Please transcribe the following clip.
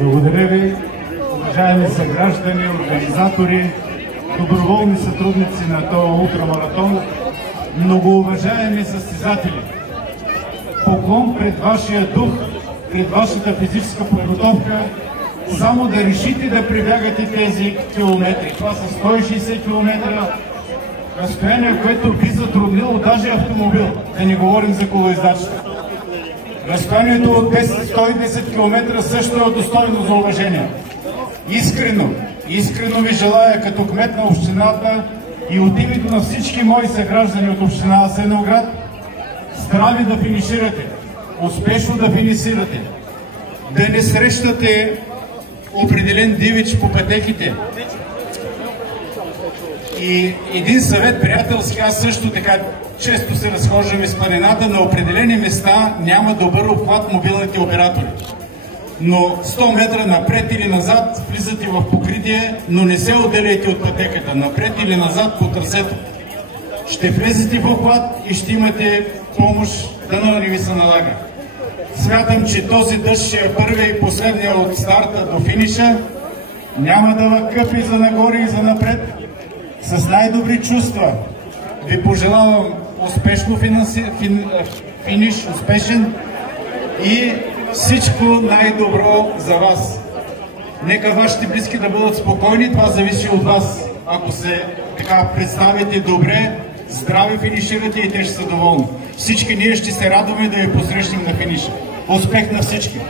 Благодаря ви, уважаеми съграждани, организатори, доброволни сътрудници на този ултрамаратон, многоуважаеми състезатели. Поклон пред вашия дух, пред вашата физическа подготовка, само да решите да прибягате тези километри. Това са 160 км, разстояние, което би затруднило даже автомобил, да не говорим за колоездачите. Разстоянието от 110 км също е достойно за уважение. Искрено ви желая като кмет на общината и от името на всички мои съграждани от община Асеновград здрави да финиширате, успешно да финиширате, да не срещате определен дивич по пътеките. И един съвет приятелски, аз също така често се разхождам из планината, на определени места няма добър обхват мобилните оператори. Но 100 метра напред или назад влизате в покритие, но не се отделяйте от пътеката, напред или назад по трасето. Ще влезете в обхват и ще имате помощ, дано не ви се налага. Смятам, че този дъжд ще е първия и последния от старта до финиша. Няма да въкъпи за нагоре и за напред. С най-добри чувства ви пожелавам успешно финиш, успешен и всичко най-добро за вас. Нека вашите близки да бъдат спокойни, това зависи от вас. Ако се така представите добре, здрави финиширате и те ще са доволни. Всички ние ще се радваме да ви посрещнем на финиша. Успех на всички!